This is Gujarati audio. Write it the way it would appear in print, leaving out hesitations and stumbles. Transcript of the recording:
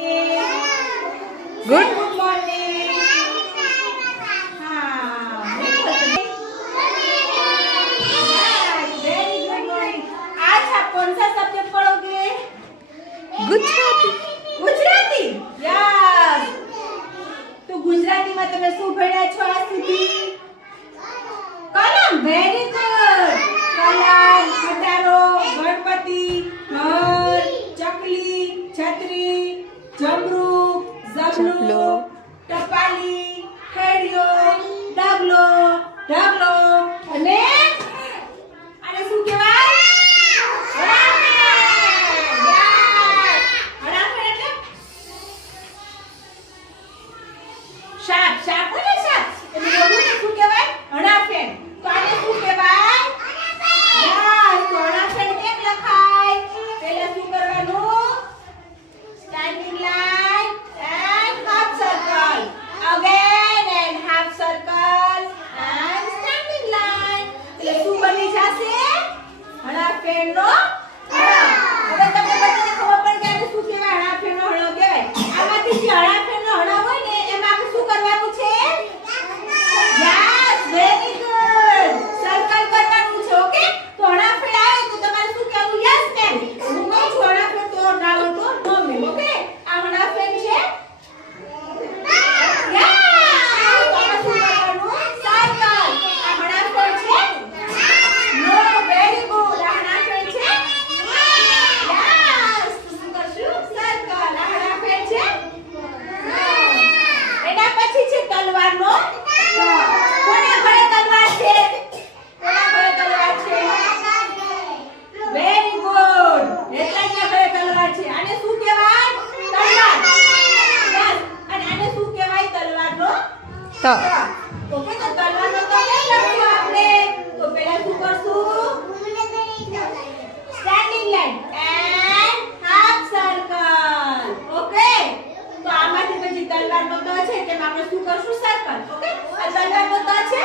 Good morning. Very good morning. आज आप कौन सा सब्जेक्ट पढ़ोगे? ગુજરાતી गुजराती. यस. तो गुजराती में તમે શું ભણ્યા છો આજ સુધી? કલમ. Very good. કલમ, ખટારો, ગણપતિ, ઘર, ચકલી, છત્રી, જમરૂખ, ઝબલો, ઝબલો, ટપાલી, ખેડિયો, ડગલો, ઢગલો અને આને શું કહેવાય? હળાફેર એટલે સાપ. સાપ હોય ને સાપ. એટલે બોલું ને શું કહેવાય? હળાફેર. તો આને શું કહેવાય? યસ. તો હળાફેર કેમ લખાય? પહેલા શું કરવાનું? Standing line and half circle. Again and half circle and standing line. એટલે શું બની જશે? હળાફેરનો હળો. હવે તમને બધાને ખબર પડી કે આને શું કહેવાય? હળાફેરનો હળો કહેવાય. આમાંથી જે હળાફેરનો હળો હોય ને એમાં આપણે શું કરવાનું છે? Yes, very good. સર્કલ કરવાનું છે. ઓકે? તો હળાફેર આવે તો તમારે શું કહેવું? Yes ma'am. હું કહું છું હળાફેર તો ના હોય તો નો મેમ. ઓકે? આ હળાફેર છે. તો ઓકે, તો તલવારનો તો કેમ લખ્યું આપણે? તો પહેલા શું કરશું? Standing line and half circle. Okay, તો આમાંથી પછી તલવારનો તો છે તેમાં આપણે શું કરશું? સર્કલ. ઓકે, આ તલવારનો તો છે